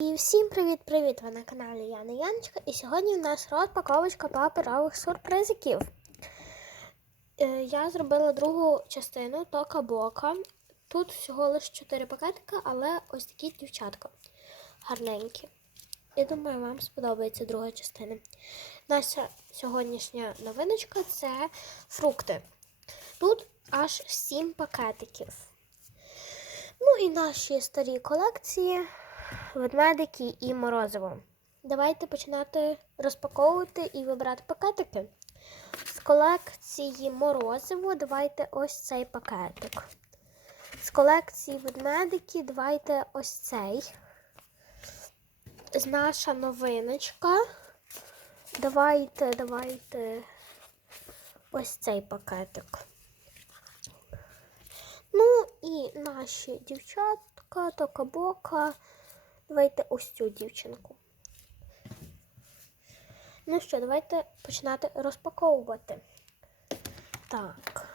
І всім привіт-привіт! Ви на каналі Яна Яночка. І сьогодні в нас розпаковочка паперових сюрпризиків. Е, Я зробила другу частину тока бока. Тут всього лише 4 пакетика, але ось такі дівчатка гарненькі. Я думаю, вам сподобається друга частина. Наша сьогоднішня новиночка це фрукти. Тут аж 7 пакетиків. Ну і наші старі колекції ведмедики і морозиво. Давайте починати розпаковувати і вибирати пакетики. З колекції морозиво давайте ось цей пакетик. З колекції ведмедики давайте ось цей. З наша новиночка. Давайте, давайте ось цей пакетик. Ну і наші дівчатка, токабока. Давайте ось цю дівчинку. Ну що, давайте починати розпаковувати. Так.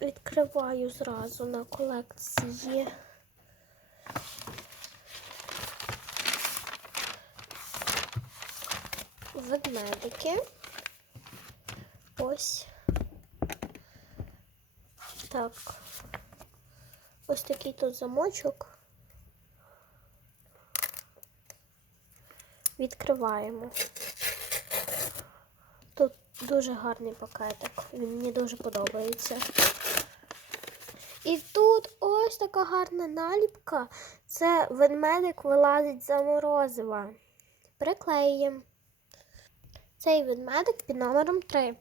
Відкриваю зразу на колекції. Ведмедики. Ось. Так. Ось такий тут замочок. Відкриваємо. Тут дуже гарний пакетик. Він мені дуже подобається. І тут ось така гарна наліпка. Це ведмедик вилазить за морозива. Приклеїмо. Цей ведмедик під номером 3.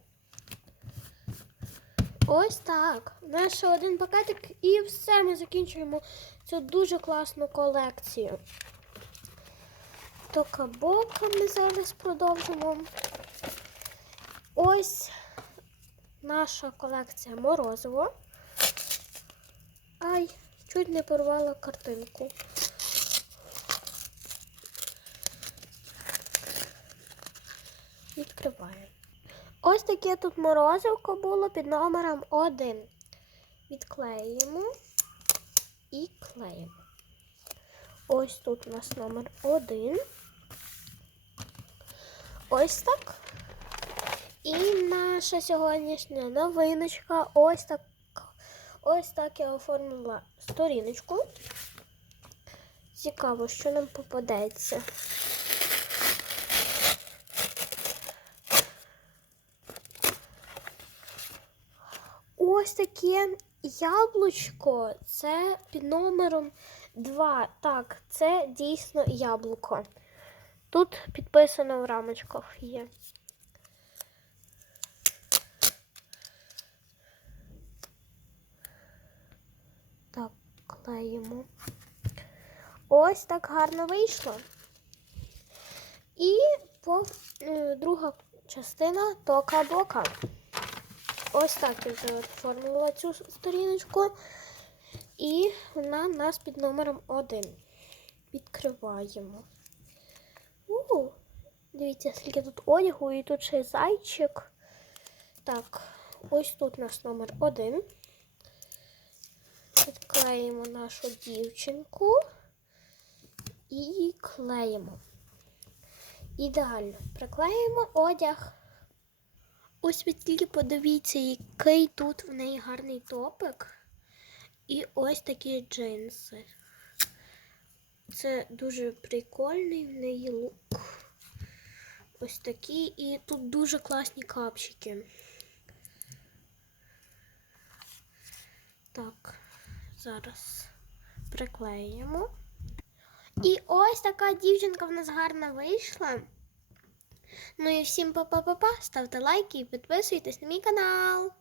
Ось так. Ще один пакетик і все, ми закінчуємо цю дуже класну колекцію. Токабока ми зараз продовжимо. Ось наша колекція морозиво. Ай, чуть не порвала картинку. Відкриваємо. Ось таке тут морозивко було під номером 1. Відклеїмо і клеїмо. Ось тут у нас номер 1. Ось так. І наша сьогоднішня новиночка. Ось так. Ось так я оформила сторіночку. Цікаво, що нам попадеться. Ось таке яблучко. Це під номером 2. Так, це дійсно яблуко. Тут підписано в рамочках є. Так, клеїмо. Ось так гарно вийшло. І по, е, друга частина тока бока. Ось так я вже оформила цю сторіночку. І вона у нас під номером 1. Відкриваємо. У, дивіться, скільки тут одягу, і тут ще зайчик. Так, ось тут у нас номер 1. Відклеїмо нашу дівчинку і клеїмо. Ідеально. Приклеїмо одяг. Ось ви тільки подивіться, який тут в неї гарний топик. І ось такі джинси. Це дуже прикольний в неї лук. Ось такі. І тут дуже класні капчики. Так, зараз приклеїмо. І ось така дівчинка в нас гарна вийшла. Ну і всім па-па-па-па, ставте лайки і підписуйтесь на мій канал.